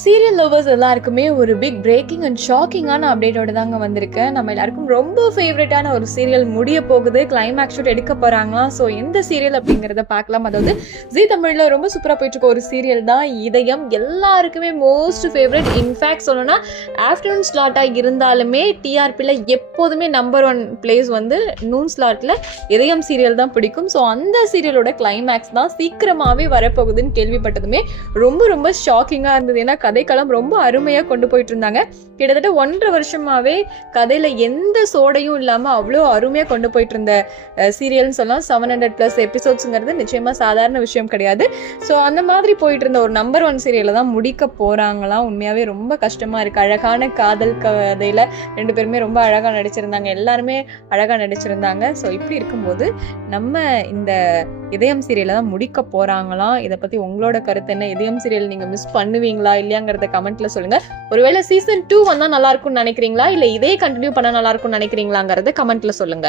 Serial lovers எல்லாருக்குமே ஒரு big braking and ஷாக்கிங்கான அப்டேட்டோட தாங்க வந்திருக்கேன். நம்ம எல்லாருக்கும் ரொம்ப ஃபேவரட்டான ஒரு சீரியல் முடிய போகுது, கிளைமேக்ஸ் ஷூட் எடுக்க போறாங்களாம். ஸோ எந்த சீரியல் அப்படிங்கிறத பார்க்கலாம். அதாவது ஜீ தமிழ்ல ரொம்ப சூப்பராக போயிட்டு இருக்க ஒரு சீரியல் தான் இதயம். எல்லாருக்குமே மோஸ்ட் ஃபேவரட். இன்ஃபேக்ட் சொல்லணும்னா ஆஃப்டர்நூன் ஸ்லாட்டாக இருந்தாலுமே டிஆர்பியில் எப்போதுமே நம்பர் 1 பிளேஸ் வந்து நூன் ஸ்லாட்டில் இதயம் சீரியல் தான் பிடிக்கும். ஸோ அந்த சீரியலோட கிளைமேக்ஸ் தான் சீக்கிரமாகவே வரப்போகுதுன்னு கேள்விப்பட்டதுமே ரொம்ப ரொம்ப ஷாக்கிங்காக இருந்தது. ஏன்னா கதைக்களம் ரொம்ப அருமையா கொண்டு போயிட்டு இருந்தாங்க. கிட்டத்தட்ட 1.5 வருஷமாவே கதையில எந்த சோடையும் இல்லாம அவ்வளோ அருமையா கொண்டு போயிட்டு இருந்த சீரியல்னு சொல்லலாம். 700+ எபிசோட்ஸ்ங்கிறது நிச்சயமா சாதாரண விஷயம் கிடையாது. ஸோ அந்த மாதிரி போயிட்டு இருந்த ஒரு நம்பர் 1 சீரியலை தான் முடிக்க போறாங்களாம். உண்மையாவே ரொம்ப கஷ்டமா இருக்கு. அழகான காதல் கதையில 2 பேருமே ரொம்ப அழகா நடிச்சிருந்தாங்க, எல்லாருமே அழகா நடிச்சிருந்தாங்க. ஸோ இப்படி இருக்கும்போது நம்ம இந்த இதயம் சீரியலை தான் முடிக்க போறாங்களாம். இதை பத்தி உங்களோட கருத்து என்ன? இதயம் சீரியல் நீங்க மிஸ் பண்ணுவீங்களா இல்லையாங்கிறத கமெண்ட்ல சொல்லுங்க. ஒருவேளை சீசன் 2 வந்தா நல்லா இருக்கும்னு நினைக்கிறீங்களா, இல்ல இதே கண்டினியூ பண்ணா நல்லா இருக்கும்னு நினைக்கிறீங்களாங்கிறத கமெண்ட்ல சொல்லுங்க.